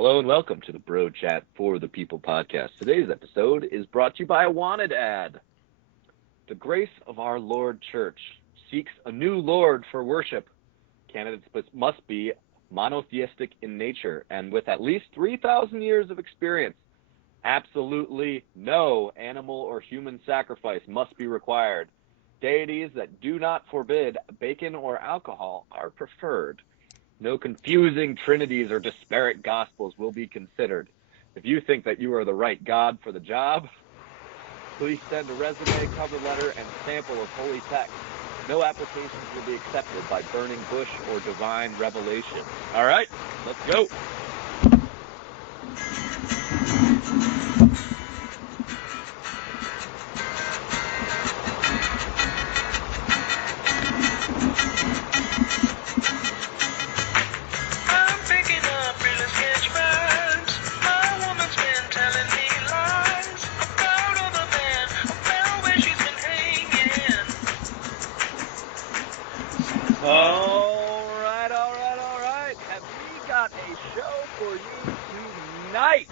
Hello and welcome to the Bro Chat for the People podcast. Today's episode is brought to you by a wanted ad. The Grace of Our Lord Church seeks a new Lord for worship. Candidates must be monotheistic in nature and with at least 3,000 years of experience. Absolutely no animal or human sacrifice must be required. Deities that do not forbid bacon or alcohol are preferred. No confusing trinities or disparate gospels will be considered. If you think that you are the right God for the job, please send a resume, cover letter, and sample of holy text. No applications will be accepted by burning bush or divine revelation. All right, let's go. All right. Have we got a show for you tonight?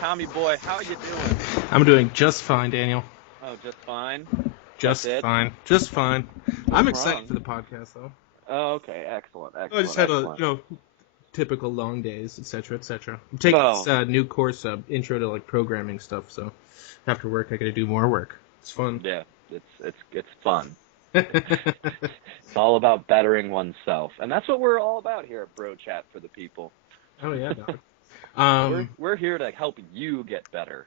Tommy boy, how you doing? I'm doing just fine, Daniel. Oh, just fine? Just fine. I'm excited for the podcast, though. Oh, okay. Excellent. I just had typical long days, etc., etc. I'm taking this new course, intro to programming stuff, so after work I got to do more work. It's fun. Yeah, it's fun. It's all about bettering oneself, and that's what we're all about here at Bro Chat for the People. Oh yeah, dog. We're here to help you get better.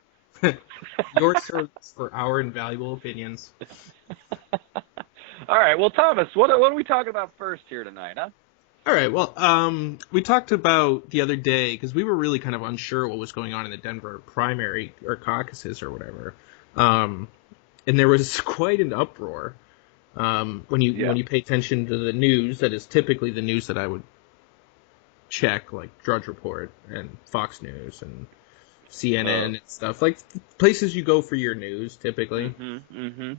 Your service for our invaluable opinions. All right, well, Thomas, what are we talking about first here tonight, huh? All right, well, we talked about the other day, because we were really kind of unsure what was going on in the Denver primary, or caucuses, or whatever, and there was quite an uproar. When you pay attention to the news, that is typically the news that I would check, like Drudge Report and Fox News and CNN and stuff, like places you go for your news typically. And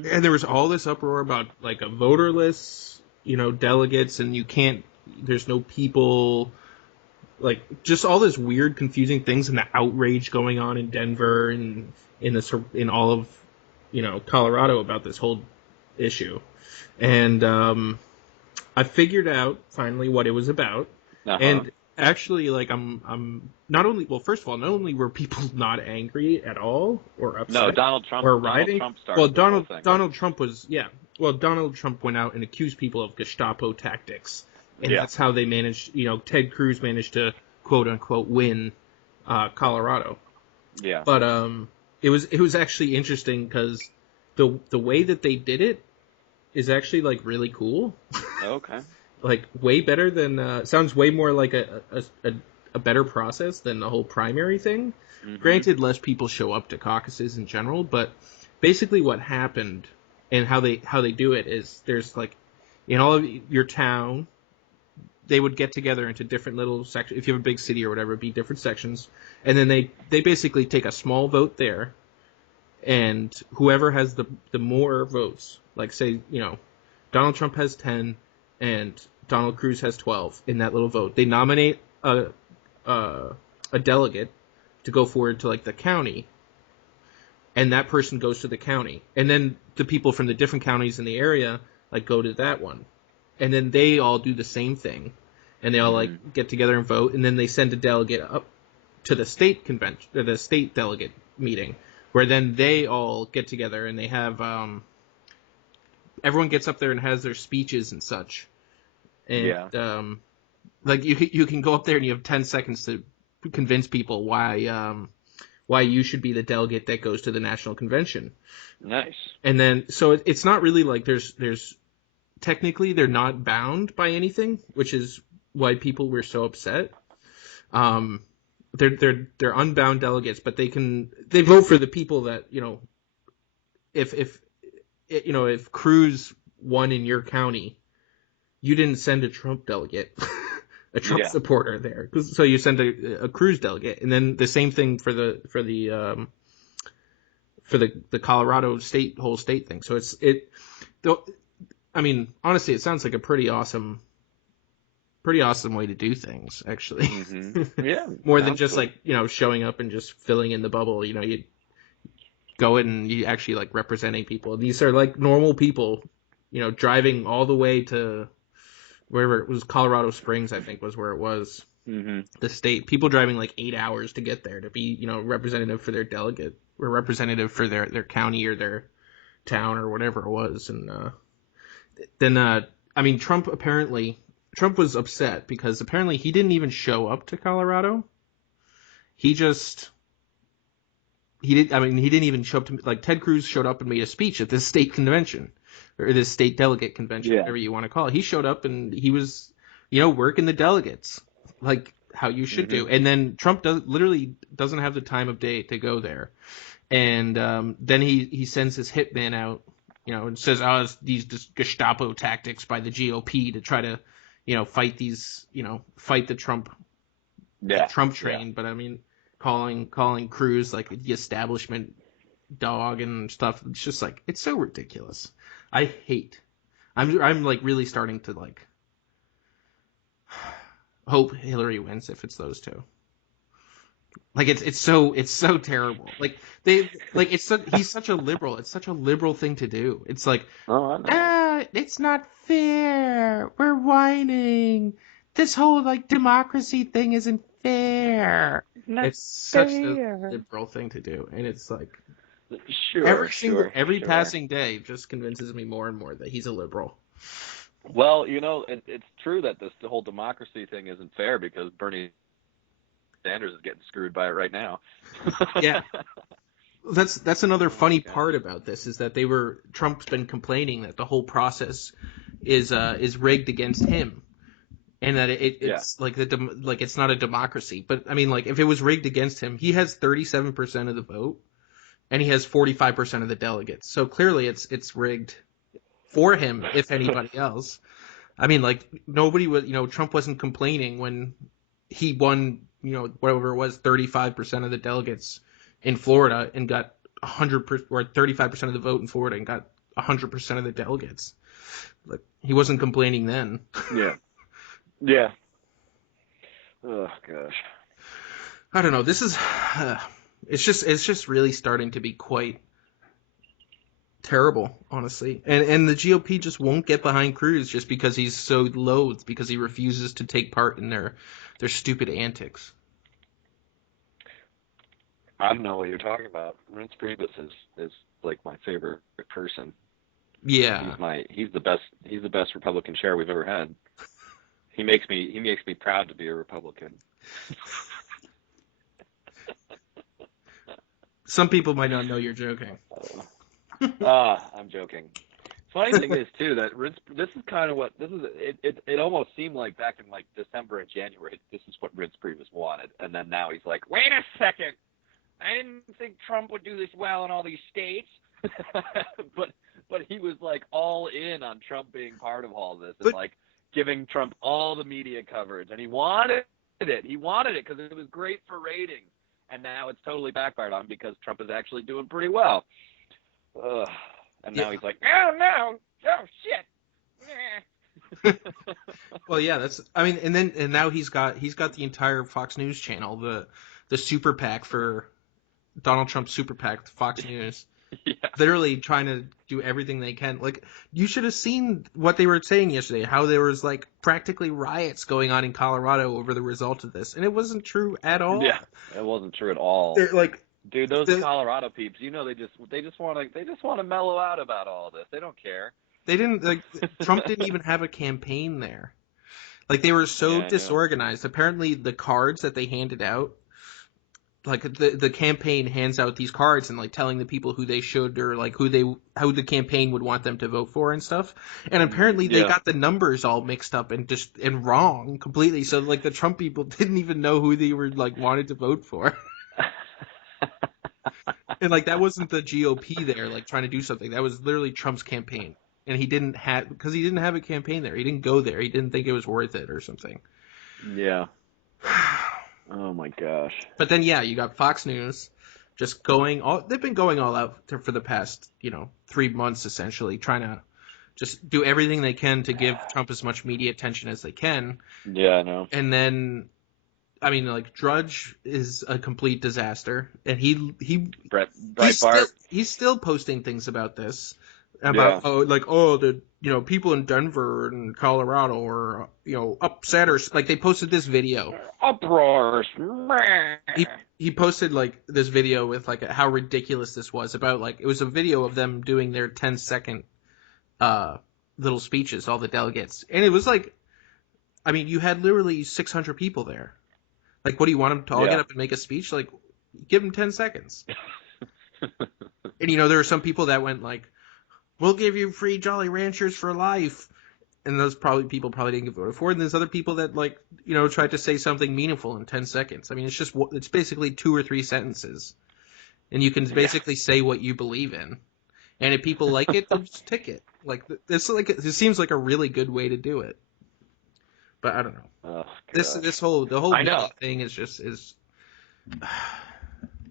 there was all this uproar about like a voterless, delegates, and there's no people, like just all this weird, confusing things, and the outrage going on in Denver and in all of Colorado about this whole issue. And I figured out finally what it was about. And actually, like, I'm not only, well, first of all, not only were people not angry at all or upset, no, Donald Trump started. Well, Donald Trump was, Donald Trump went out and accused people of Gestapo tactics, and that's how they managed. Ted Cruz managed to quote unquote win Colorado. Yeah. But it was actually interesting because the way that they did it is actually like really cool. Okay. Like way better than sounds way more like a better process than the whole primary thing. Mm-hmm. Granted, less people show up to caucuses in general, but basically what happened and how they do it is there's like in all of your town, they would get together into different little sections. If you have a big city or whatever, it'd be different sections, and then they basically take a small vote there, and whoever has the more votes, like say Donald Trump has 10 and Donald Cruz has 12 in that little vote. They nominate a delegate to go forward to like the county, and that person goes to the county, and then the people from the different counties in the area like go to that one, and then they all do the same thing, and they all like get together and vote, and then they send a delegate up to the state convention, or the state delegate meeting, where then they all get together and they have everyone gets up there and has their speeches and such. And like you can go up there and you have 10 seconds to convince people why you should be the delegate that goes to the national convention. Nice. And then so it's not really like there's technically they're not bound by anything, which is why people were so upset. They're unbound delegates, but they vote for the people that if Cruz won in your county, you didn't send a Trump delegate, a Trump supporter there, so you send a Cruz delegate, and then the same thing for the Colorado whole state thing. So I mean, honestly, it sounds like a pretty awesome pretty awesome way to do things, actually. Mm-hmm. Yeah. More than just like, showing up and just filling in the bubble. You go in and you actually like representing people. These are like normal people, driving all the way to wherever it was, Colorado Springs, I think was where it was. Mm-hmm. The state, people driving like 8 hours to get there to be, representative for their delegate or representative for their county or their town or whatever it was. And then I mean, Trump was upset because apparently he didn't even show up to Colorado. He didn't even show up to, like, Ted Cruz showed up and made a speech at this state convention or this state delegate convention, whatever you want to call it. He showed up and he was, working the delegates like how you should do. And then Trump literally doesn't have the time of day to go there. And then he sends his hitman out, and says, oh, it's these Gestapo tactics by the GOP to try to, fight fight the Trump train. But I mean, calling Cruz like the establishment dog and stuff. It's just like, it's so ridiculous. I'm like really starting to like hope Hillary wins if it's those two. Like it's so terrible. Like he's such a liberal. It's such a liberal thing to do. It's like, it's not fair. We're whining. This whole like democracy thing isn't fair. It's such a liberal thing to do, and it's like every passing day just convinces me more and more that he's a liberal. Well, it's true that the whole democracy thing isn't fair because Bernie Sanders is getting screwed by it right now. Yeah. That's another funny part about this is that Trump's been complaining that the whole process is rigged against him, and that it's like it's not a democracy. But I mean, like, if it was rigged against him, he has 37% of the vote, and he has 45% of the delegates. So clearly, it's rigged for him, if anybody else. I mean, like, nobody was, Trump wasn't complaining when he won, whatever it was, 35% of the delegates in Florida and got 100% or 35% of the vote in Florida and got 100% of the delegates. Like, he wasn't complaining then. Yeah. Yeah. Oh gosh. I don't know. This is, it's just really starting to be quite terrible, honestly. And the GOP just won't get behind Cruz just because he's so loathed, because he refuses to take part in their stupid antics. I don't know what you're talking about. Reince Priebus is like my favorite person. Yeah. He's the best Republican chair we've ever had. He makes me proud to be a Republican. Some people might not know you're joking. I'm joking. Funny thing is too that this is kind of what this is. It almost seemed like back in like December and January, this is what Reince Priebus wanted, and then now he's like, wait a second, I didn't think Trump would do this well in all these states, but he was like all in on Trump being part of all this and like giving Trump all the media coverage, and he wanted it. He wanted it because it was great for ratings, and now it's totally backfired on him because Trump is actually doing pretty well. And now he's like, oh shit. Well, yeah, and now he's got the entire Fox News channel, the super PAC for Donald Trump's super PAC, Fox News. Yeah. Literally trying to do everything they can. Like, you should have seen what they were saying yesterday, how there was like practically riots going on in Colorado over the result of this, and it wasn't true at all. Yeah, it wasn't true at all. They're like, dude, those Colorado peeps, they just want to mellow out about all this. They don't care. They didn't Trump didn't even have a campaign there. Like, they were so disorganized. Apparently, the cards that they handed out, like the campaign hands out these cards and like telling the people who they should or like how the campaign would want them to vote for and stuff. And apparently they got the numbers all mixed up and wrong completely. So like the Trump people didn't even know who they were like wanted to vote for. And like that wasn't the GOP there like trying to do something. That was literally Trump's campaign. And he didn't have a campaign there. He didn't go there. He didn't think it was worth it or something. Yeah. Oh my gosh. But then you got Fox News just they've been going all out for the past, 3 months essentially trying to just do everything they can to give Trump as much media attention as they can. Yeah, I know. And then, I mean, like, Drudge is a complete disaster, and he's still posting things about this, about the people in Denver and Colorado are upset, or like they posted this video. Uproars. He posted like this video with like how ridiculous this was, about like it was a video of them doing their 10-second little speeches, all the delegates, and it was like, I mean, you had literally 600 people there. Like, what do you want them to all get up and make a speech? Like, give them 10 seconds. And, there were some people that went like, we'll give you free Jolly Ranchers for life. And those people probably didn't get voted for. And there's other people that, like, tried to say something meaningful in 10 seconds. I mean, it's basically 2 or 3 sentences. And you can basically say what you believe in. And if people like it, they'll just tick it. Like, it seems like a really good way to do it. But I don't know. Oh, the whole thing is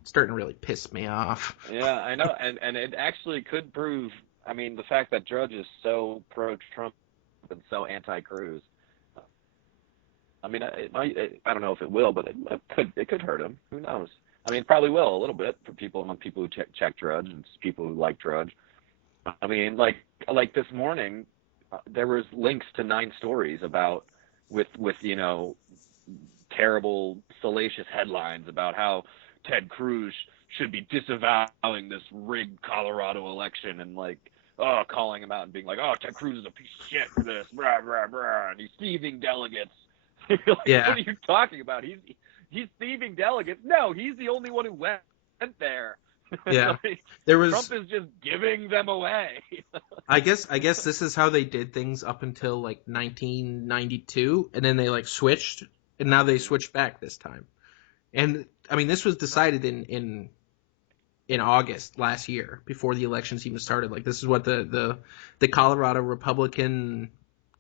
starting to really piss me off. Yeah, I know, and it actually could prove. I mean, the fact that Drudge is so pro-Trump and so anti-Cruz. I mean, I don't know if it will, but it could hurt him. Who knows? I mean, it probably will a little bit for among people who check Drudge and people who like Drudge. I mean, like this morning, there was links to 9 stories about. With terrible, salacious headlines about how Ted Cruz should be disavowing this rigged Colorado election and calling him out and being like, oh, Ted Cruz is a piece of shit for this, brah, brah, brah, and he's thieving delegates. What are you talking about? He's thieving delegates? No, he's the only one who went there. Yeah, Trump is just giving them away. I guess this is how they did things up until 1992, and then they switched, and now they switched back this time. And I mean, this was decided in August last year, before the elections even started. Like, this is what the Colorado Republican,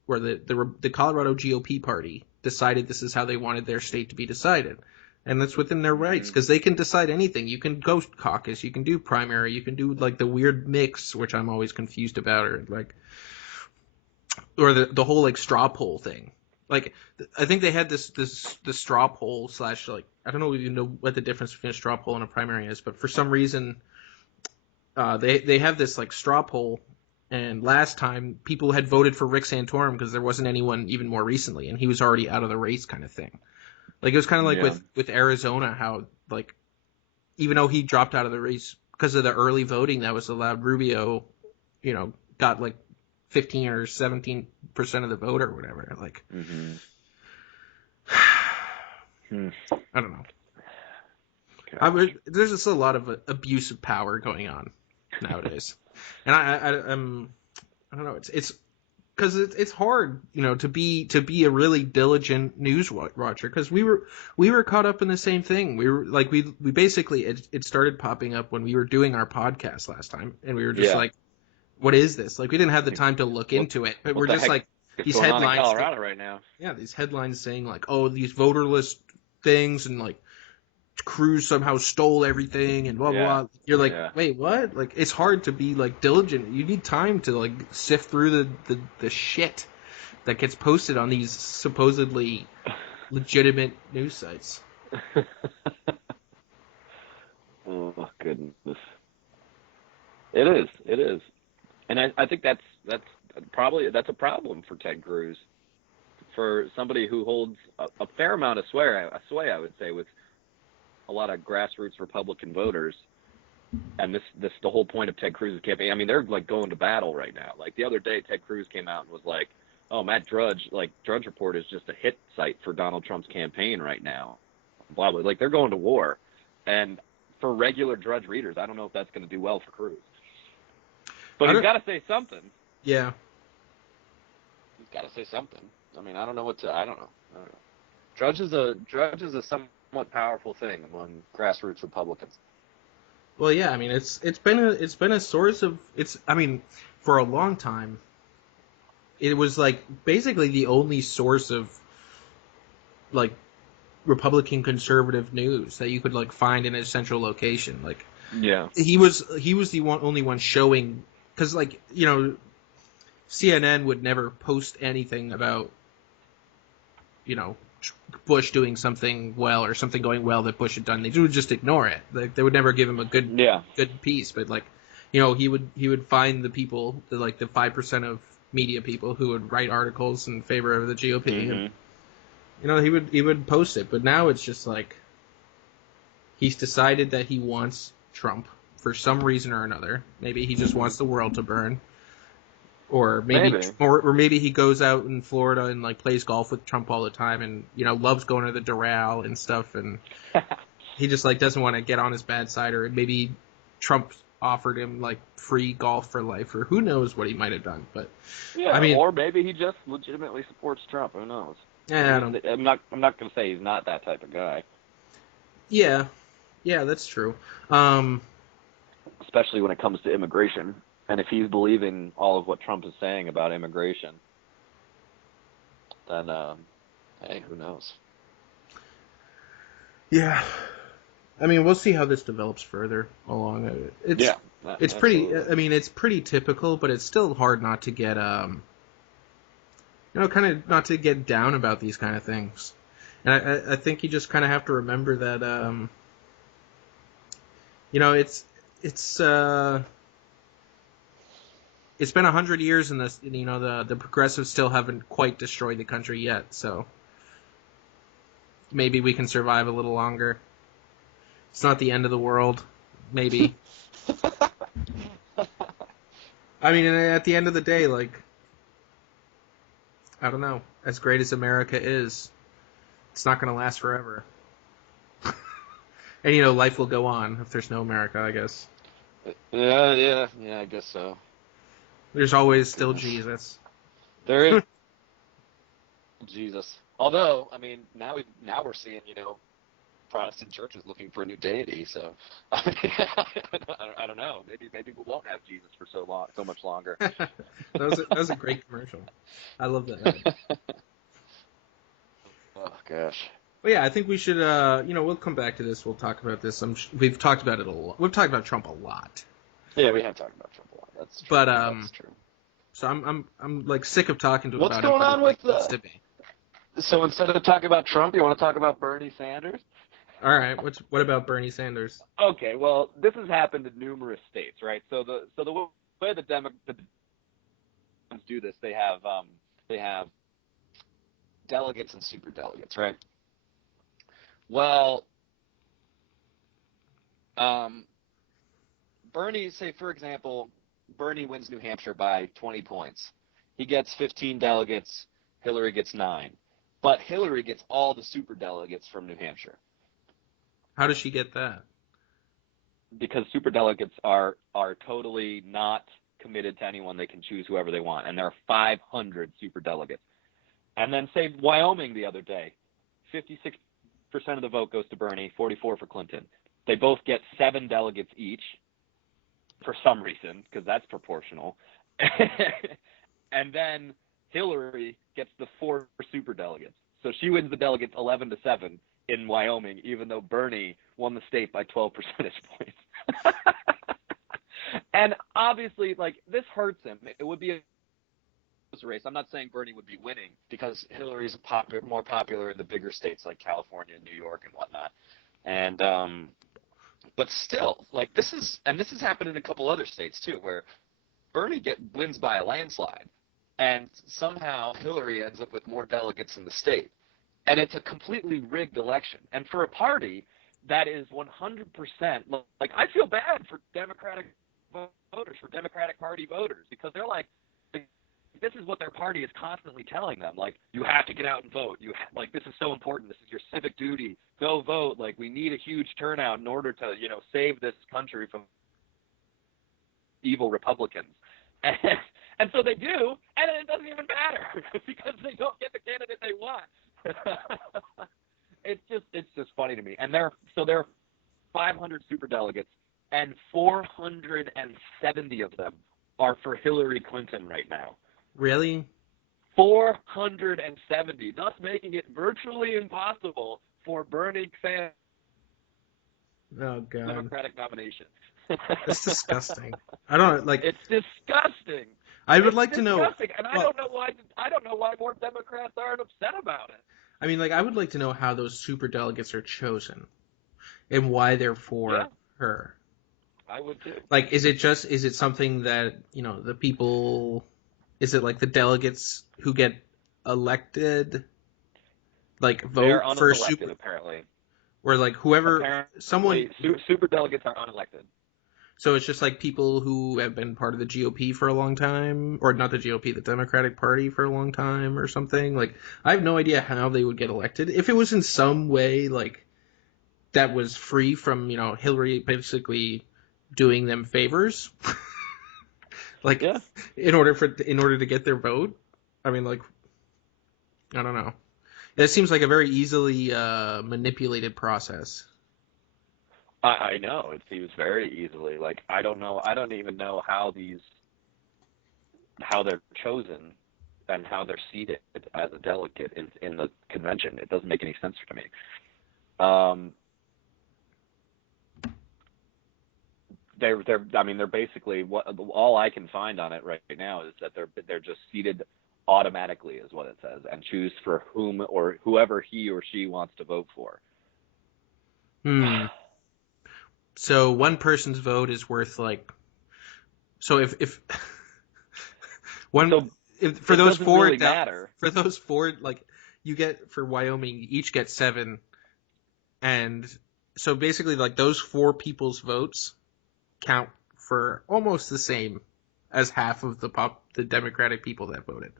or the Colorado GOP party decided this is how they wanted their state to be decided. And that's within their rights, because they can decide anything. You can go caucus, you can do primary, you can do the weird mix, which I'm always confused about, or the whole straw poll thing. I think they had this straw poll / I don't know even know what the difference between a straw poll and a primary is, but for some reason they have this straw poll, and last time people had voted for Rick Santorum because there wasn't anyone even more recently, and he was already out of the race, kind of thing. It was kind of with Arizona, how even though he dropped out of the race because of the early voting that was allowed, Rubio, got 15 or 17% of the vote or whatever. I don't know. There's just a lot of abuse of power going on nowadays, and I don't know. It's because it's hard, to be a really diligent news watcher, because we were caught up in the same thing. We were we basically it started popping up when we were doing our podcast last time, and we were just what is this? We didn't have the time to look into it, but we're just these headlines in Colorado right now. Yeah, these headlines saying oh, these voterless things, and Cruz somehow stole everything and blah blah. You're wait, what? It's hard to be diligent. You need time to sift through the shit that gets posted on these supposedly legitimate news sites. Oh goodness, it is, and I think that's probably a problem for Ted Cruz, for somebody who holds a fair amount of sway, I would say, with a lot of grassroots Republican voters. And this the whole point of Ted Cruz's campaign. I mean, they're going to battle right now. The other day, Ted Cruz came out and was like, "Oh, Matt Drudge, Drudge Report is just a hit site for Donald Trump's campaign right now." Blah blah. They're going to war. And for regular Drudge readers, I don't know if that's going to do well for Cruz. But he's got to say something. Yeah. He's got to say something. I mean, I don't know. Drudge is a somewhat powerful thing among grassroots Republicans. Well, yeah, I mean, it's been a source of for a long time, it was basically the only source of Republican conservative news that you could find in a central location. He was the only one showing, because CNN would never post anything about, you know, Bush doing something well or something going well that Bush had done. They would just ignore it. Like, they would never give him a good piece. But, like, you know, he would find the people, the 5% of media people who would write articles in favor of the GOP. Mm-hmm. And, you know, he would post it. But now it's just like he's decided that he wants Trump for some reason or another. Maybe he just wants the world to burn. Or maybe he goes out in Florida and like plays golf with Trump all the time, and you know loves going to the Doral and stuff, and he just like doesn't want to get on his bad side, or maybe Trump offered him like free golf for life, or who knows what he might have done. But yeah, I mean, or maybe he just legitimately supports Trump. Who knows? Yeah, I'm not going to say he's not that type of guy. Yeah, that's true. Especially when it comes to immigration. And if he's believing all of what Trump is saying about immigration, then, hey, who knows? Yeah. I mean, we'll see how this develops further along. It's pretty, I mean, it's pretty typical, but it's still hard not to get, kind of not to get down about these kind of things. And I think you just kind of have to remember that, it's been 100 years in this, you know, the progressives still haven't quite destroyed the country yet, so maybe we can survive a little longer. It's not the end of the world, maybe. I mean, at the end of the day, like, I don't know, as great as America is, it's not going to last forever. And, you know, life will go on if there's no America, I guess. Yeah, I guess so. There's always still Jesus. There is Jesus. Although, I mean, now we're seeing, you know, Protestant churches looking for a new deity. So I don't know. Maybe we won't have Jesus for so much longer. that was a great commercial. I love that. Oh gosh. Well, yeah, I think we should. We'll come back to this. We'll talk about this. We've talked about it a lot. We've talked about Trump a lot. Yeah, we have talked about Trump a lot. That's true. But that's true. So I'm like sick of talking to. What's about going it, on with the? So instead of talking about Trump, you want to talk about Bernie Sanders? All right. What about Bernie Sanders? Okay. Well, this has happened in numerous states, right? So the way the Democrats do this, they have delegates and super delegates, right? Well, Bernie, say for example, Bernie wins New Hampshire by 20 points. He gets 15 delegates. Hillary gets 9. But Hillary gets all the super delegates from New Hampshire. How does she get that? Because super delegates are totally not committed to anyone. They can choose whoever they want. And there are 500 super delegates. And then say Wyoming the other day, 56% of the vote goes to Bernie, 44 for Clinton. They both get 7 delegates each for some reason, because that's proportional. And then Hillary gets the 4 super delegates. So she wins the delegates 11-7 in Wyoming, even though Bernie won the state by 12 percentage points. And obviously, like, this hurts him. It would be a race. I'm not saying Bernie would be winning because Hillary's more popular in the bigger states like California and New York and whatnot. And but still, like, this has happened in a couple other states too, where Bernie wins by a landslide, and somehow Hillary ends up with more delegates in the state. And it's a completely rigged election. And for a party that is 100%, like, I feel bad for Democratic voters, for Democratic Party voters, because they're like, this is what their party is constantly telling them. Like, you have to get out and vote. Like, this is so important. This is your civic duty. Go vote. Like, we need a huge turnout in order to, you know, save this country from evil Republicans. And so they do, and it doesn't even matter because they don't get the candidate they want. It's just funny to me. And there are 500 super delegates, and 470 of them are for Hillary Clinton right now. Really? 470, thus making it virtually impossible for Bernie Sanders Democratic nomination. That's disgusting. I don't like. It's disgusting. I would It's like to know. disgusting, and Well, I don't know why more Democrats aren't upset about it. I mean, like, I would like to know how those super delegates are chosen and why they're Yeah, for her. I would too. Like, is it something that, the people, is it like the delegates who get elected, like, They're vote for unelected, super, apparently. or like whoever, Apparently, someone, super delegates are unelected. so it's just like people who have been part of the GOP for a long time, or not the GOP, the Democratic Party for a long time or something. Like, I have no idea how they would get elected. If it was in some way, like, that was free from, Hillary basically doing them favors, like, Yeah. in order to get their vote. I mean, like, I don't know. It seems like a very easily manipulated process. I know. It seems very easily. Like, I don't know. I don't even know how they're chosen and how they're seated as a delegate in the convention. It doesn't make any sense to me. They're basically what all I can find on it right now is that they're just seated automatically, is what it says, and choose for whom or whoever he or she wants to vote for. Hmm. So one person's vote is worth like. So if one So for it those doesn't really matter. for those four, like, you get for Wyoming, you each get 7, and so basically like those 4 people's votes count for almost the same as half of the Democratic people that voted.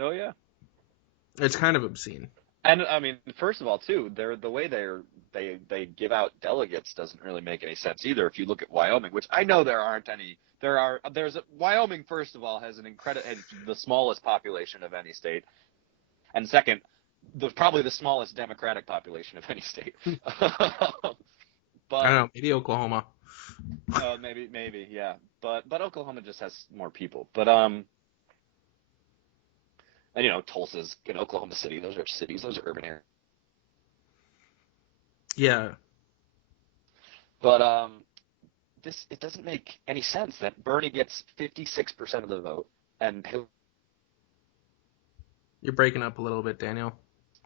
Oh yeah. It's kind of obscene. And I mean, first of all, too, the way they give out delegates doesn't really make any sense either. If you look at Wyoming, which I know there aren't any, Wyoming. First of all, has the smallest population of any state, and second, probably the smallest Democratic population of any state. I don't But know, maybe Oklahoma. maybe, yeah. But Oklahoma just has more people. But and Tulsa's in Oklahoma City. Those are cities. Those are urban areas. Yeah. But it doesn't make any sense that Bernie gets 56% of the vote and Hillary You're breaking up a little bit, Daniel.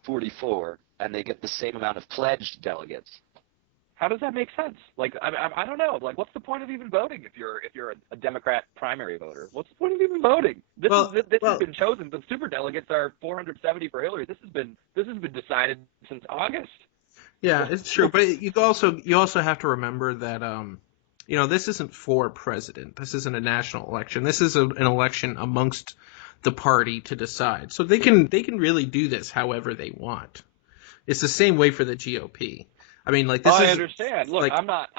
44, and they get the same amount of pledged delegates. How does that make sense? Like, I don't know. Like, what's the point of even voting if you're a Democrat primary voter? What's the point of even voting? This has been chosen. The super delegates are 470 for Hillary. This has been decided since August. Yeah, it's true, but you also have to remember that this isn't for president. This isn't a national election. This is an election amongst the party to decide. So they can really do this however they want. It's the same way for the GOP. I mean, like, I understand. Look, like, I'm not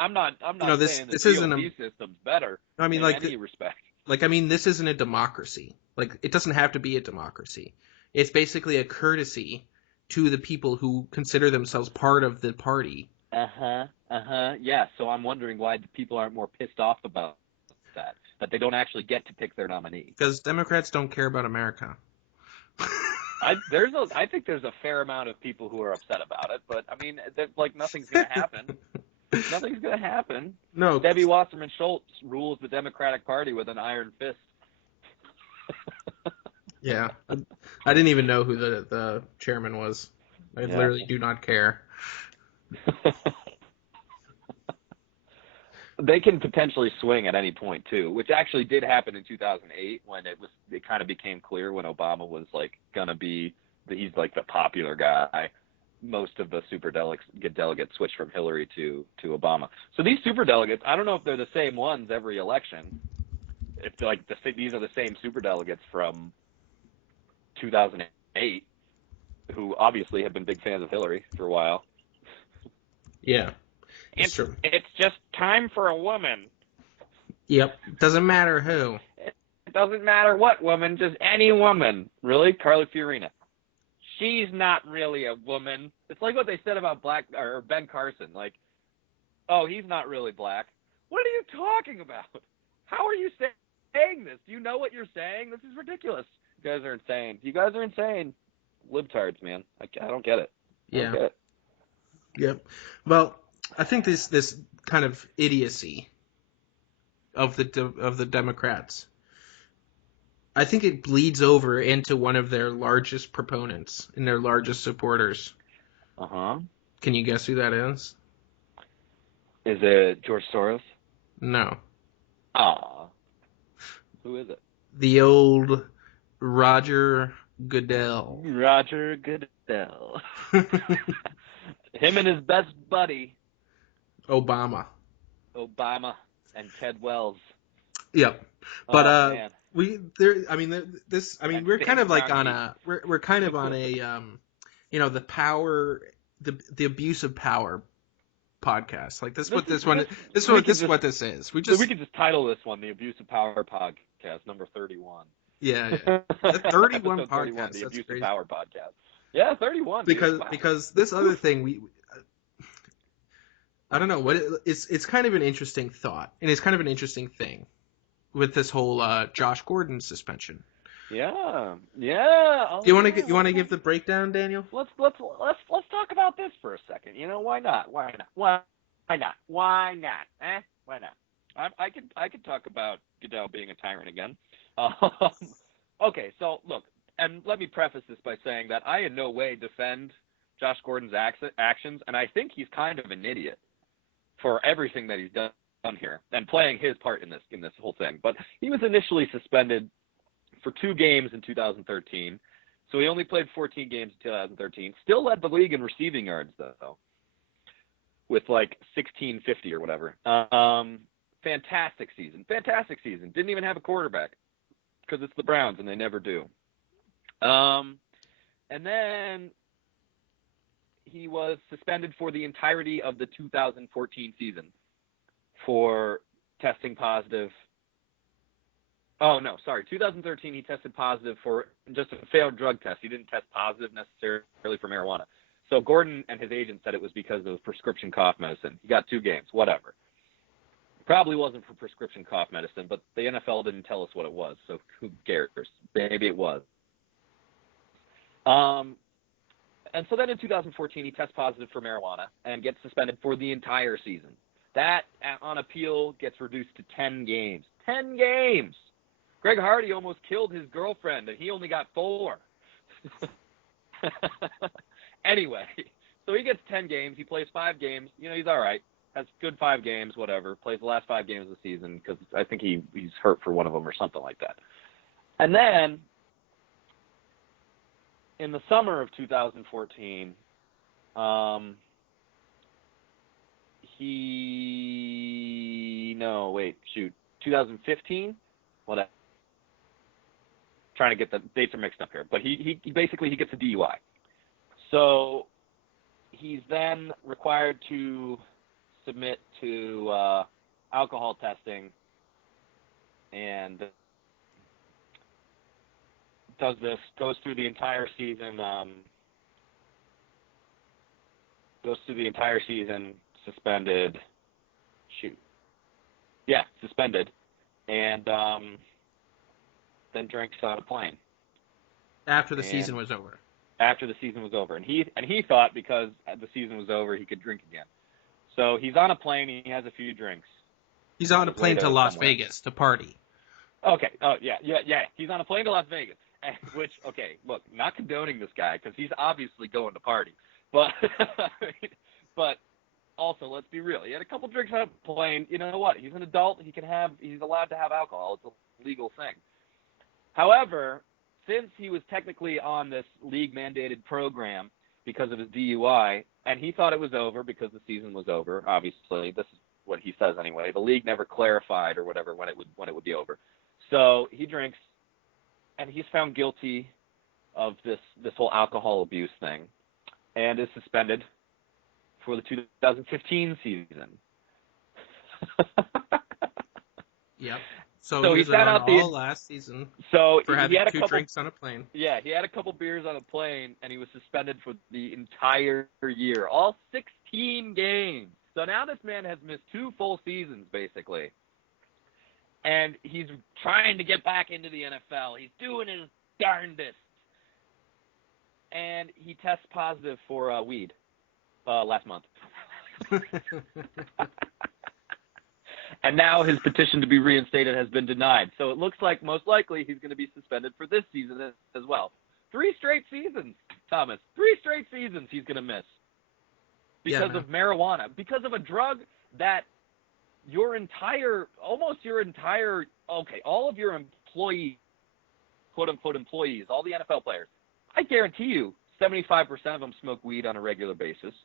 saying the this isn't GOP system's better I mean, in like, any respect. Like, I mean, this isn't a democracy. Like, it doesn't have to be a democracy. It's basically a courtesy to the people who consider themselves part of the party. Yeah, so I'm wondering why people aren't more pissed off about that they don't actually get to pick their nominee. Because Democrats don't care about America. I think there's a fair amount of people who are upset about it, but I mean, like, nothing's going to happen. Nothing's going to happen. No. Debbie Wasserman Schultz rules the Democratic Party with an iron fist. Yeah. I didn't even know who the chairman was. I literally do not care. They can potentially swing at any point too, which actually did happen in 2008 when it kind of became clear when Obama was like gonna be he's like the popular guy. Most of the super delegates switched from Hillary to Obama. So these super delegates, I don't know if they're the same ones every election. If like these are the same super delegates from 2008, who obviously have been big fans of Hillary for a while. Yeah. It's just time for a woman. Yep. Doesn't matter who. It doesn't matter what woman, just any woman. Really? Carly Fiorina. She's not really a woman. It's like what they said about Ben Carson. Like, oh, he's not really black. What are you talking about? How are you saying this? Do you know what you're saying? This is ridiculous. You guys are insane. You guys are insane. Libtards, man. I don't get it. Yeah. Get it. Yep. Well, I think this kind of idiocy of the Democrats I think it bleeds over into one of their largest proponents and their largest supporters. Uh-huh. Can you guess who that is? Is it George Soros? No. Ah. Who is it? The old Roger Goodell. Roger Goodell. Him and his best buddy, Obama. Obama and Ted Wells. Yep. But Oh man. That we're kind same of like on concrete. a we're kind of on a the power the abuse of power podcast. Like this We is can just what this is. we can just title this one the Abuse of Power Podcast number 31. Yeah. The 31 Episode 31, podcast. the That's Abuse of crazy. Power Podcast. Yeah, 31, dude. Wow. Because this other thing I don't know it's kind of an interesting thought and it's kind of an interesting thing with this whole Josh Gordon suspension. Yeah. Yeah. Oh, Do you want to give the breakdown, Daniel? Let's talk about this for a second. You know, why not? Why not? Why not? Why not? Why not? I could talk about Goodell being a tyrant again. Okay, so look, and let me preface this by saying that I in no way defend Josh Gordon's actions, and I think he's kind of an idiot for everything that he's done here and playing his part in this whole thing. But he was initially suspended for 2 games in 2013, so he only played 14 games in 2013. Still led the league in receiving yards though, with like 1650 or whatever. Fantastic season. Didn't even have a quarterback because it's the Browns and they never do. And then he was suspended for the entirety of the 2014 season for testing positive. Oh, no, sorry. 2013, he tested positive for just a failed drug test. He didn't test positive necessarily for marijuana. So Gordon and his agent said it was because of prescription cough medicine. He got 2 games, whatever. Probably wasn't for prescription cough medicine, but the NFL didn't tell us what it was, so who cares? Maybe it was. And so then in 2014, he tests positive for marijuana and gets suspended for the entire season. That, on appeal, gets reduced to 10 games. 10 games! Greg Hardy almost killed his girlfriend, and he only got 4. Anyway, so he gets 10 games. He plays 5 games. You know, he's all right. Has good 5 games, whatever. Plays the last 5 games of the season because I think he's hurt for one of them or something like that. And then in the summer of 2014, 2015? What? Trying to get the dates are mixed up here, but he basically gets a DUI. So he's then required to submit to alcohol testing and goes through the entire season suspended and then drinks on a plane After the season was over. And he thought because the season was over he could drink again. So he's on a plane, he has a few drinks. He's on a plane to Las Vegas to party. Okay. Oh, yeah. He's on a plane to Las Vegas, which, okay, look, not condoning this guy because he's obviously going to party. But but also, let's be real. He had a couple drinks on a plane. You know what? He's an adult. He's allowed to have alcohol. It's a legal thing. However, since he was technically on this league-mandated program because of his DUI, and he thought it was over because the season was over, obviously, this is what he says anyway. The league never clarified or whatever when it would be over. So he drinks, and he's found guilty of this whole alcohol abuse thing, and is suspended for the 2015 season. Yep. So he sat out all last season for having 2 drinks on a plane. Yeah, he had a couple beers on a plane, and he was suspended for the entire year, all 16 games. So now this man has missed 2 full seasons, basically. And he's trying to get back into the NFL. He's doing his darndest. And he tests positive for weed last month. And now his petition to be reinstated has been denied. So it looks like most likely he's going to be suspended for this season as well. 3 straight seasons, Thomas. 3 straight seasons he's going to miss because of marijuana, because of a drug that all of your employees, quote unquote employees, all the NFL players, I guarantee you 75% of them smoke weed on a regular basis.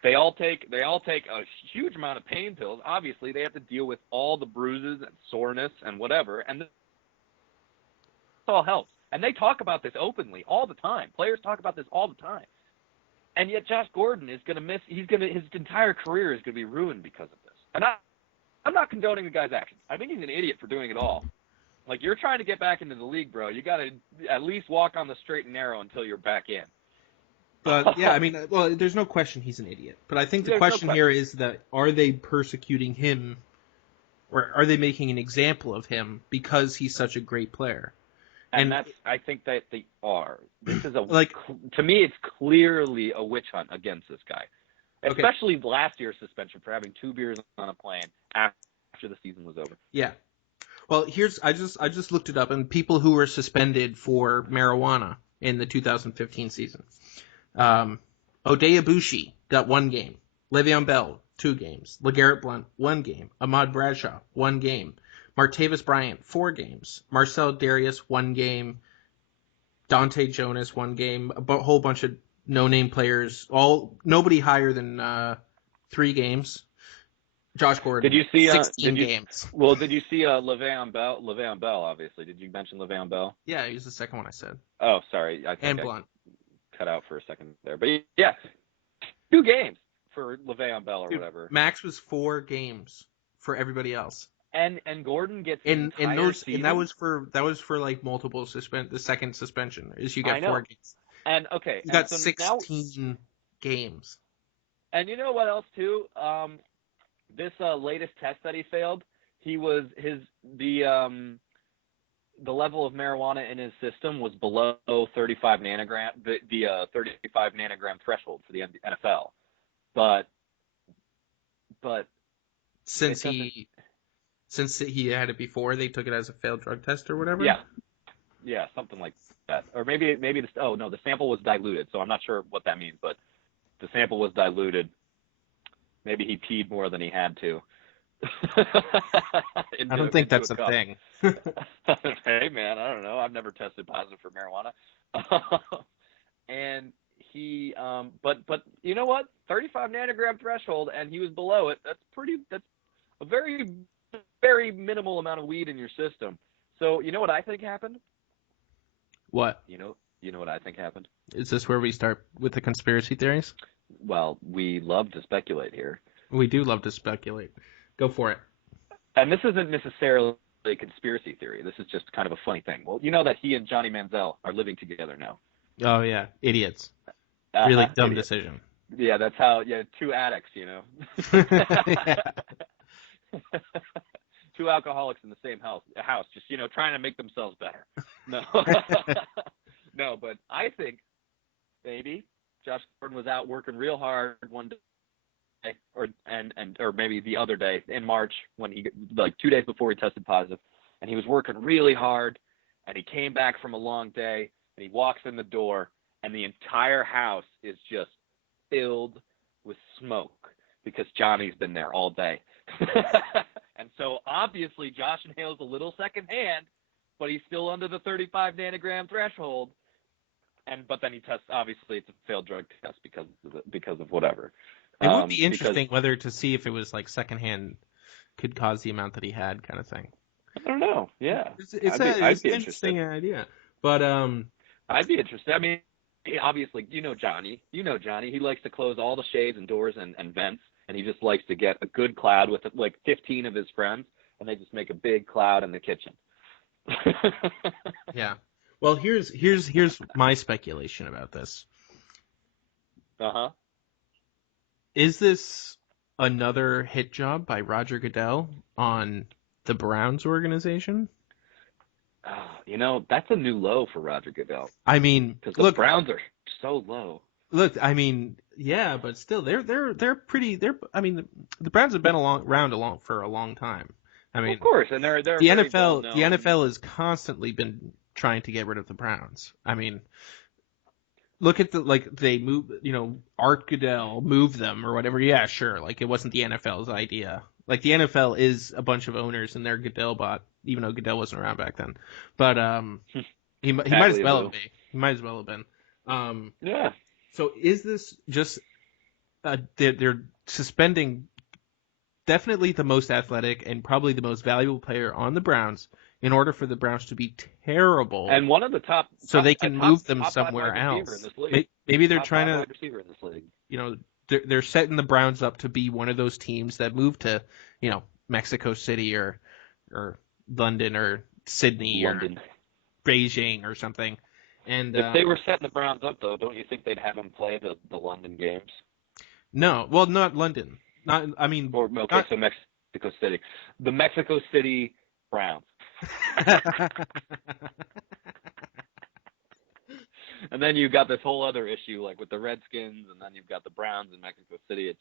They all take a huge amount of pain pills. Obviously, they have to deal with all the bruises and soreness and whatever, and this all helps. And they talk about this openly all the time. Players talk about this all the time. And yet Josh Gordon is going to miss. His entire career is going to be ruined because of this. And I'm not condoning the guy's actions. I think he's an idiot for doing it all. Like, you're trying to get back into the league, bro. You got to at least walk on the straight and narrow until you're back in. But, yeah, I mean, well, there's no question he's an idiot. But I think the question here is that are they persecuting him, or are they making an example of him because he's such a great player? And I think that they are. This is to me, it's clearly a witch hunt against this guy. Especially last year's suspension for having 2 beers on a plane after the season was over. Yeah. Well, I just looked it up, and people who were suspended for marijuana in the 2015 season. Odeyabushi got 1 game. Le'Veon Bell, 2 games. LeGarrette Blount, 1 game. Ahmad Bradshaw, 1 game. Martavis Bryant, 4 games. Marcel Darius, 1 game. Dante Jonas, 1 game. A whole bunch of no-name players. Nobody higher than 3 games. Josh Gordon. Did you see 16 games? Well, did you see Le'Veon Bell? Le'Veon Bell, obviously. Did you mention Le'Veon Bell? Yeah, he was the second one I said. Oh, sorry. And Blunt. Cut out for a second there, but yeah, 2 games for Le'Veon Bell or whatever. Max was 4 games for everybody else. And Gordon gets and that was for like multiple the second suspension is you get 4 games. And he got 16 games. And you know what else too? This latest test that he failed, the level of marijuana in his system was below 35 nanogram, the 35 nanogram threshold for the NFL. But since he had it before, they took it as a failed drug test or whatever. Yeah, something like that. Or maybe the sample was diluted. So I'm not sure what that means, but the sample was diluted. Maybe he peed more than he had to. I don't think that's a thing. Hey man, I don't know. I've never tested positive for marijuana. And he, but you know what? 35 nanogram threshold, and he was below it. That's a very, very minimal amount of weed in your system. So you know what I think happened? What? You know what I think happened? Is this where we start with the conspiracy theories? Well, we love to speculate here. We do love to speculate. Go for it. And this isn't necessarily a conspiracy theory. This is just kind of a funny thing. Well, you know that he and Johnny Manziel are living together now. Oh, yeah. Idiots. Really dumb decision. Yeah, that's how, 2 addicts, you know. 2 alcoholics in the same house, just, trying to make themselves better. No. No, but I think maybe Josh Gordon was out working real hard one day, or maybe the other day in March when he, like 2 days before he tested positive, and he was working really hard, and he came back from a long day, and he walks in the door, and the entire house is just filled with smoke because Johnny's been there all day. And so obviously Josh inhales a little secondhand, but he's still under the 35 nanogram threshold. But then he tests. Obviously, it's a failed drug test because of whatever. It would be interesting whether to see if it was like secondhand could cause the amount that he had, kind of thing. I don't know. Yeah, it's an interesting idea. But I'd be interested. I mean, obviously, Johnny. He likes to close all the shades and doors and vents, and he just likes to get a good cloud with like 15 of his friends, and they just make a big cloud in the kitchen. Yeah. Well, here's my speculation about this. Uh-huh. Is this another hit job by Roger Goodell on the Browns organization? That's a new low for Roger Goodell. I mean, because the Browns are so low. Look, I mean, yeah, but still, they're pretty. I mean, the Browns have been around for a long time. I Well, of mean, course, and they're the very well NFL the known. NFL has constantly been trying to get rid of the Browns. I mean, look at they move, Art Goodell moved them or whatever. Yeah, sure. Like it wasn't the NFL's idea. Like the NFL is a bunch of owners and they're Goodell bought, even though Goodell wasn't around back then. But he might as Exactly, well Lou. have been. He might as well have been. Yeah. So is this just they're suspending definitely the most athletic and probably the most valuable player on the Browns in order for the Browns to be terrible, And one of the top so top they a can top move them top five somewhere wide receiver in else. this league. Maybe they're Top trying five to, wide receiver in this league. they're setting the Browns up to be one of those teams that move to, Mexico City or London or Sydney or London. Beijing or something. And If they were setting the Browns up, though, don't you think they'd have them play the London games? no, well, not London. Not, I mean, Or okay, not. so Mexico City, the Mexico City Browns, and then you've got this whole other issue like with the Redskins, and then you've got the Browns in Mexico City. It's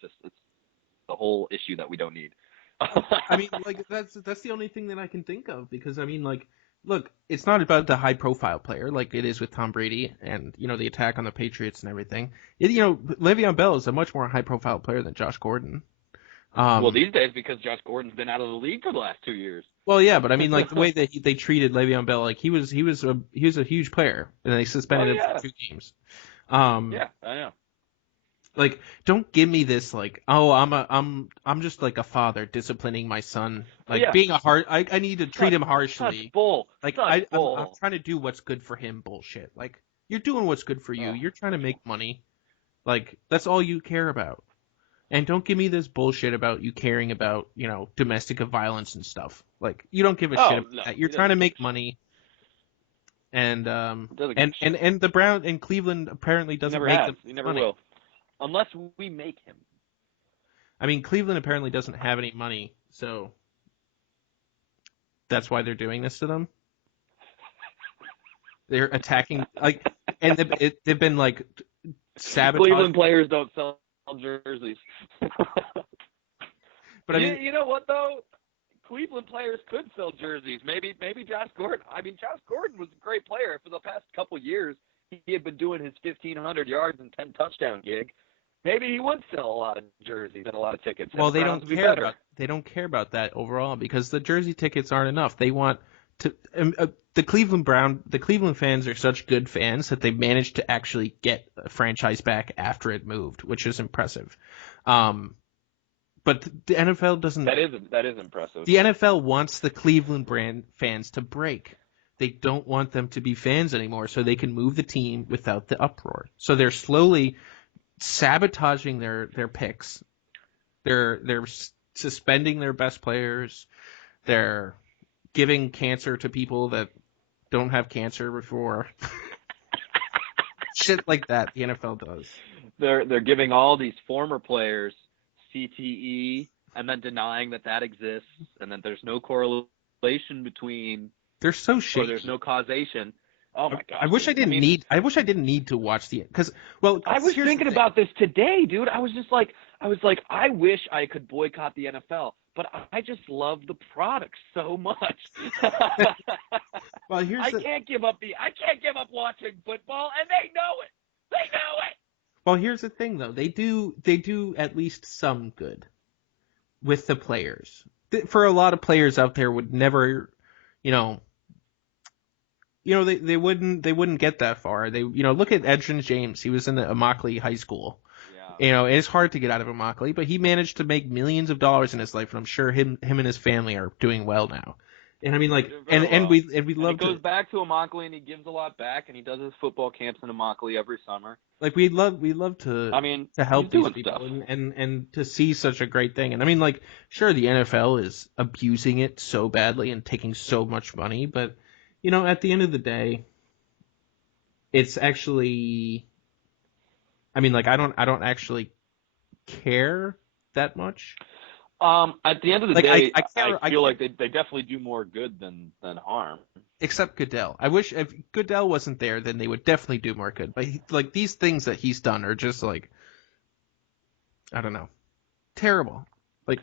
the whole issue that we don't need. I mean, like that's the only thing that I can think of because I mean, like, look, it's not about the high profile player like it is with Tom Brady and the attack on the Patriots and everything. Le'Veon Bell is a much more high profile player than Josh Gordon. Well, these days because Josh Gordon's been out of the league for the last 2 years. Well, yeah, but I mean, like the way that they treated Le'Veon Bell, like he was a huge player, and they suspended him for 2 games. Yeah, I know. Like, don't give me this like, oh, I'm just like a father disciplining my son, like being a hard. I need to treat him harshly. Such bull. Like Such I'm bull. trying to do what's good for him. Bullshit. Like you're doing what's good for you. You're trying to make money. Like that's all you care about. And don't give me this bullshit about you caring about, domestic violence and stuff. Like you don't give a shit about that. You're trying to make money. And the Brown and Cleveland apparently doesn't make them He never money. will. Unless we make him. I mean, Cleveland apparently doesn't have any money, so that's why they're doing this to them. They're attacking, like, and they've been like sabotaging. Cleveland players don't sell jerseys. But I mean, you know what though? Cleveland players could sell jerseys. Maybe Josh Gordon. I mean, Josh Gordon was a great player for the past couple years. He had been doing his 1,500 yards and 10 touchdown gig. Maybe he would sell a lot of jerseys and a lot of tickets. Well, they don't care about that overall because the jersey tickets aren't enough. They want to. The Cleveland fans are such good fans that they managed to actually get a franchise back after it moved, which is impressive. But the NFL doesn't. That is impressive. The NFL wants the Cleveland brand fans to break. They don't want them to be fans anymore, so they can move the team without the uproar. So they're slowly sabotaging their picks. They're suspending their best players. They're giving cancer to people that don't have cancer before. Shit like that. The NFL does. They're giving all these former players CTE and then denying that exists, and then there's no correlation between. They're so shitty. Or there's no causation. Oh my god! I wish I didn't need to watch because I was thinking about this today, dude. I was like, I wish I could boycott the NFL, but I just love the product so much. Well, I can't give up watching football, and they know it. They know it. Well, here's the thing, though. They do at least some good with the players. For a lot of players out there would never, they wouldn't get that far. They, look at Edgerrin James. He was in the Immokalee High School. Yeah. It's hard to get out of Immokalee, but he managed to make millions of dollars in his life, and I'm sure him and his family are doing well now. And I mean, like, and we love to. He goes back to Immokalee and he gives a lot back, and he does his football camps in Immokalee every summer. Like we love to. I mean, to help these people and to see such a great thing. And I mean, like, sure, the NFL is abusing it so badly and taking so much money, but at the end of the day, it's actually. I mean, like, I don't actually care that much. At the end of the day, I feel like they definitely do more good than harm. Except Goodell. I wish if Goodell wasn't there, then they would definitely do more good. But like these things that he's done are just like, I don't know, terrible. Like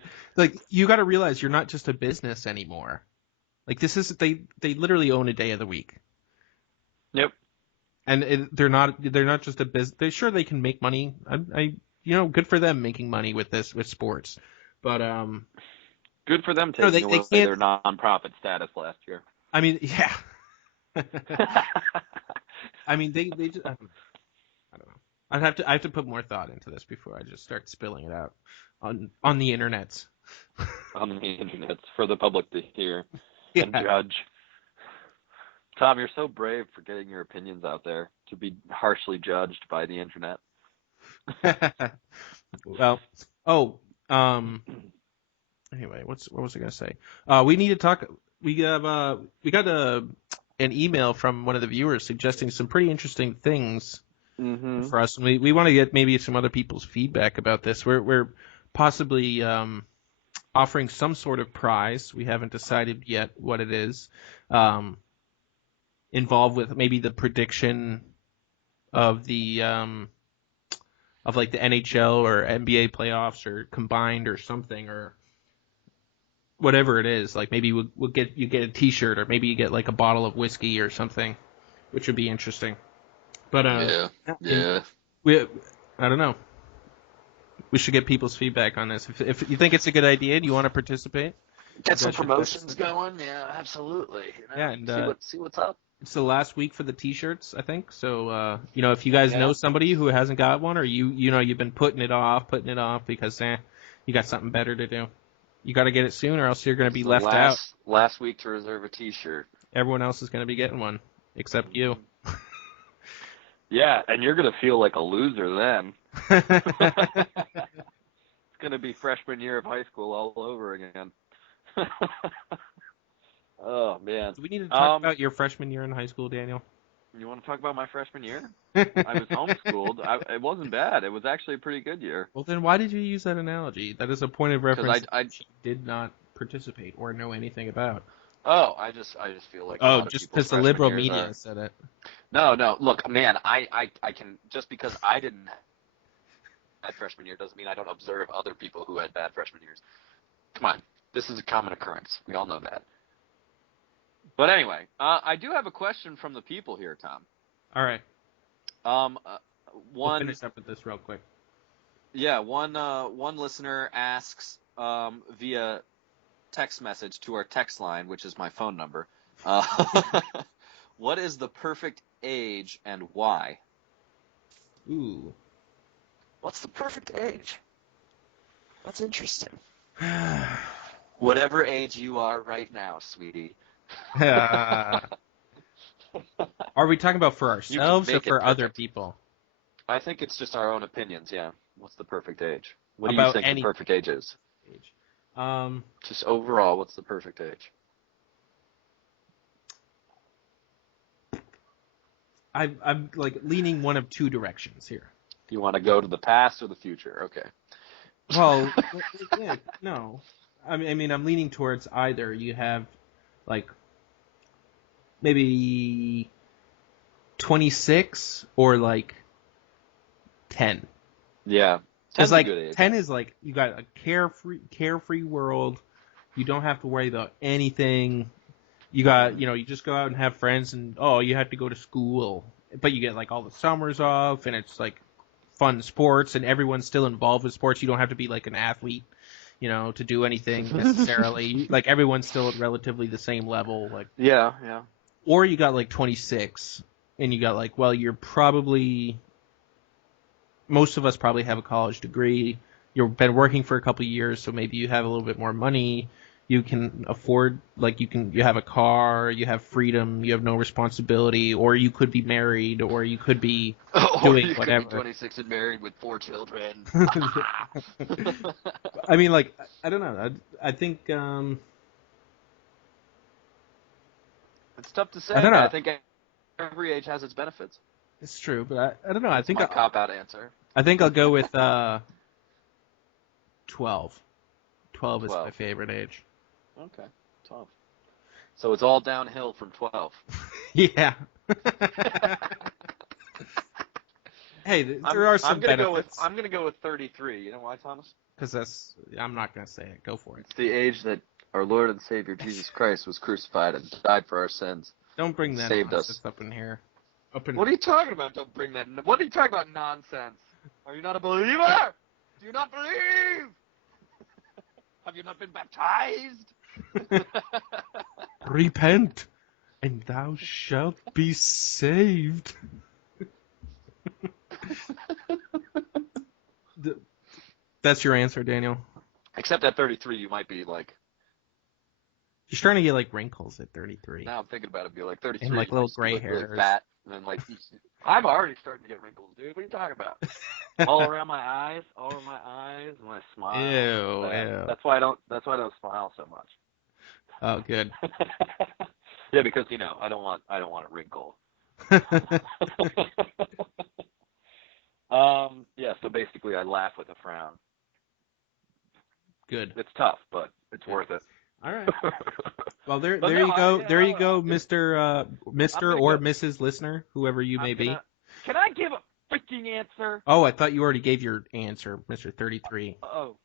you got to realize you're not just a business anymore. Like this is they literally own a day of the week. Yep. And they're not just a business. They're sure they can make money. Good for them making money with sports. But good for them no, taking they away can't. their non-profit status last year. I mean, yeah. I mean, they just, I don't know. I have to put more thought into this before I just start spilling it out on the internet. On the internet for the public to hear Yeah. and judge. Tom, you're so brave for getting your opinions out there to be harshly judged by the internet. Well, anyway, what was I gonna say? We need to talk. We got an email from one of the viewers suggesting some pretty interesting things for us, and we want to get maybe some other people's feedback about this. We're possibly offering some sort of prize. We haven't decided yet what it is. Involved with maybe the prediction of the of like the NHL or NBA playoffs or combined or something or whatever it is. Like maybe you get a T-shirt or maybe you get like a bottle of whiskey or something, which would be interesting. But yeah. I don't know. We should get people's feedback on this. If you think it's a good idea and you want to participate, get some promotions going. Yeah, absolutely. Yeah, and see what's up. It's the last week for the T-shirts, I think. So if you guys know somebody who hasn't got one, or you've been putting it off because you got something better to do, you got to get it soon, or else you're going to be left out. Last week to reserve a T-shirt. Everyone else is going to be getting one, except you. Yeah, and you're going to feel like a loser then. It's going to be freshman year of high school all over again. Oh, man. Do we need to talk about your freshman year in high school, Daniel? You want to talk about my freshman year? I was homeschooled. It wasn't bad. It was actually a pretty good year. Well, then why did you use that analogy? That is a point of reference I did not participate or know anything about. Oh, I just feel like just because the liberal media said it. No. Look, man, I can, just because I didn't have bad freshman year doesn't mean I don't observe other people who had bad freshman years. Come on, this is a common occurrence. We all know that. But anyway, I do have a question from the people here, Tom. All right. We'll finish up with this real quick. Yeah, one listener asks via text message to our text line, which is my phone number. What is the perfect age and why? Ooh. What's the perfect age? That's interesting. Whatever age you are right now, sweetie. Are we talking about for ourselves or for other people? I think it's just our own opinions, yeah. What's the perfect age? What do you think the perfect age is? Just overall, what's the perfect age? I'm like leaning one of two directions here. You want to go to the past or the future? Okay. Well, yeah, no. I mean, I'm leaning towards either. You have like maybe 26 or like 10. Yeah. Because like 10 is like you got a carefree world. You don't have to worry about anything. You got, you just go out and have friends, and you have to go to school, but you get like all the summers off, and it's like fun sports, and everyone's still involved with sports. You don't have to be like an athlete, to do anything necessarily. Like everyone's still at relatively the same level. Like yeah. Or you got like 26, and you got like, well, you're probably. Most of us probably have a college degree. You've been working for a couple of years, so maybe you have a little bit more money. You can afford, like, you have a car, you have freedom, you have no responsibility, or you could be married, or you could be doing whatever. Could be 26 and married with 4 children. I mean, like, I don't know. I think it's tough to say. I don't know. I think every age has its benefits. It's true, but I don't know. I think my cop-out answer. I think I'll go with 12. 12 is my favorite age. Okay, 12. So it's all downhill from 12. Yeah. Hey, there are some benefits. I'm gonna go with 33. You know why, Thomas? Because I'm not gonna say it. Go for it. It's the age that our Lord and Savior Jesus Christ was crucified and died for our sins. Don't bring that Saved nonsense us. up in here. What are you talking about? Don't bring that. What are you talking about? Nonsense. Are you not a believer? Do you not believe? Have you not been baptized? Repent, and thou shalt be saved. That's your answer, Daniel. Except at 33, you might be like. He's trying to get like wrinkles at 33. Now I'm thinking about it, be like 33, and like little gray hairs. hairs. Really fat, and then like I'm already starting to get wrinkles, dude. What are you talking about? All around my eyes, when I smile. Ew. That's why I don't smile so much. Oh, good. Yeah, because I don't want a wrinkle. Yeah. So basically, I laugh with a frown. Good. It's tough, but it's worth it. All right. Well, there you go. There you go, Mr. or Mrs. Listener, whoever you may be. Can I give a freaking answer? Oh, I thought you already gave your answer, Mr. 33. Oh,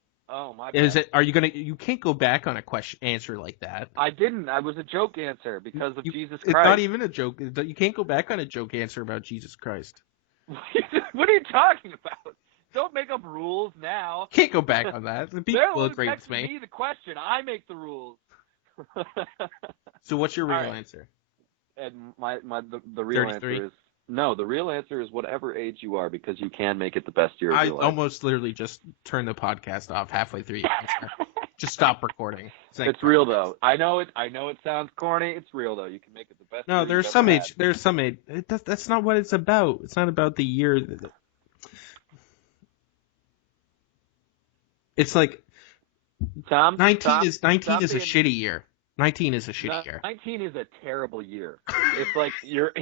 my bad. Is it? Are you gonna? You can't go back on a answer like that. I didn't. I was a joke answer because of Jesus Christ. It's not even a joke. You can't go back on a joke answer about Jesus Christ. What are you talking about? Don't make up rules now. Can't go back on that. The people will agree with me. Me the question. I make the rules. So what's your real answer? And the real 33? answer is no. The real answer is whatever age you are, because you can make it the best year of your life. I almost literally just turned the podcast off halfway through. Just stop recording. It's real though. I know it sounds corny. It's real though. You can make it the best. No, there's some age. There's some age. That's not what it's about. It's not about the year. It's like Tom. 19 is a shitty year. 19 is a shitty year. 19 is a terrible year. It's like you're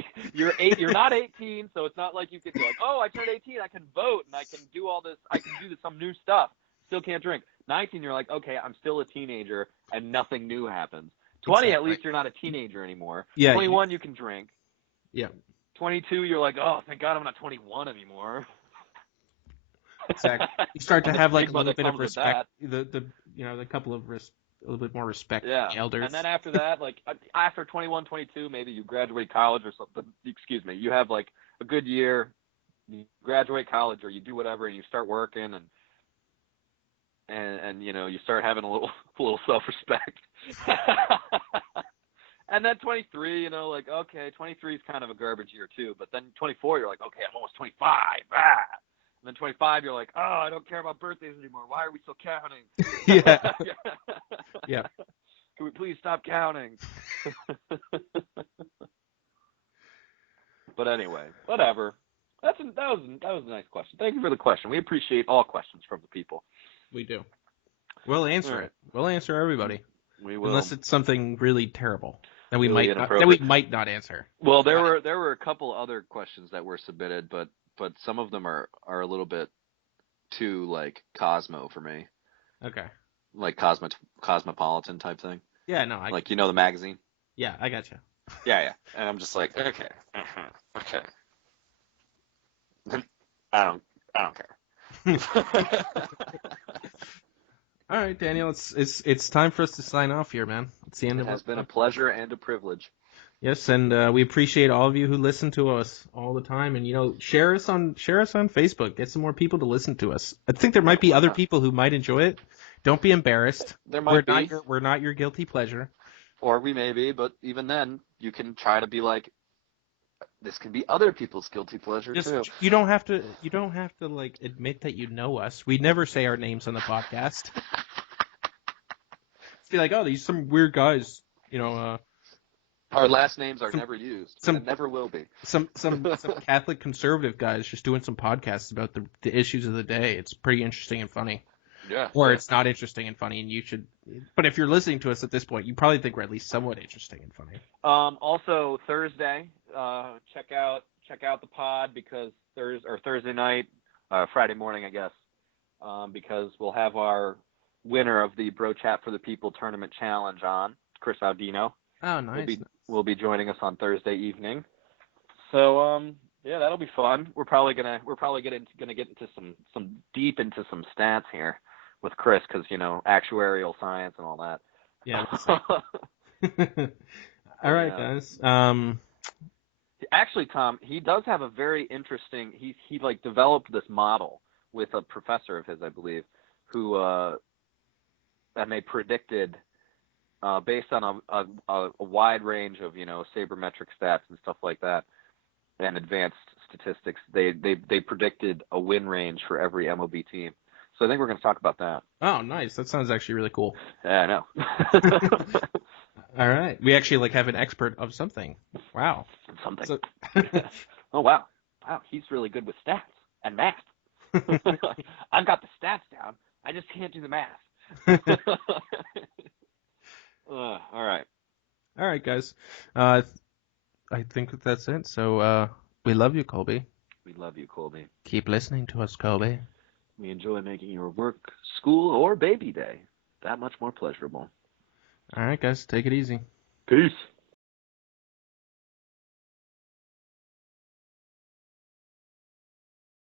not 18, so it's not like you can be like, oh, I turned 18, I can vote and I can do all this, I can do some new stuff. Still can't drink. 19, you're like, okay, I'm still a teenager and nothing new happens. 20, At least you're not a teenager anymore. Yeah. 21, you can drink. Yeah. 22, you're like, oh, thank God I'm not 21 anymore. Exactly. You start to have like a little bit of respect. The couple of a little bit more respect for the elders. And then after that, like after 21, 22, maybe you graduate college or something. Excuse me. You have like a good year. You graduate college or you do whatever, and you start working and you start having a little self-respect. And then 23, like, okay, 23 is kind of a garbage year too. But then 24, you're like, okay, I'm almost 25. And then 25, you're like, oh, I don't care about birthdays anymore. Why are we still counting? Yeah. Yeah. Can we please stop counting? But anyway, whatever. That was a nice question. Thank you for the question. We appreciate all questions from the people. We do. We'll answer it. We'll answer everybody. We will. Unless it's something really terrible that we might not answer. Well, there were a couple other questions that were submitted, but some of them are a little bit too like Cosmo for me. Okay. Like cosmopolitan type thing. Yeah, no, the magazine. Yeah, I got you. Yeah, and I'm just like, okay. I don't care. All right, Daniel, it's time for us to sign off here, man. It's the end of it. It has been a pleasure and a privilege. Yes, and we appreciate all of you who listen to us all the time, and share us on Facebook. Get some more people to listen to us. I think there might be other people who might enjoy it. Don't be embarrassed. There might be. We're not your guilty pleasure. Or we may be, but even then, you can try to be like, this can be other people's guilty pleasure too. You don't have to like admit that you know us. We never say our names on the podcast. It's be like, oh, these some weird guys, Our last names are never used. And never will be. Some Catholic conservative guys just doing some podcasts about the issues of the day. It's pretty interesting and funny. Yeah. Or it's not interesting and funny, and you should. But if you're listening to us at this point, you probably think we're at least somewhat interesting and funny. Also Thursday, check out the pod because Thursday night, Friday morning, I guess, because we'll have our winner of the Bro Chat for the People tournament challenge on, Chris Audino. Oh, nice. Will be joining us on Thursday evening. So yeah, that'll be fun. We're probably gonna get into some deep into some stats here with Chris, because actuarial science and all that. Yeah. All right, guys. Actually, Tom, he does have a very interesting. He like developed this model with a professor of his, I believe, who and they predicted based on a wide range of sabermetric stats and stuff like that, and advanced statistics. They predicted a win range for every MLB team. So I think we're going to talk about that. Oh, nice. That sounds actually really cool. Yeah, I know. All right. We actually have an expert of something. Wow. Something. So... Oh, wow. Wow, he's really good with stats and math. I've got the stats down. I just can't do the math. All right. All right, guys. I think that's it. So we love you, Colby. We love you, Colby. Keep listening to us, Colby. We enjoy making your work, school, or baby day that much more pleasurable. All right, guys. Take it easy. Peace.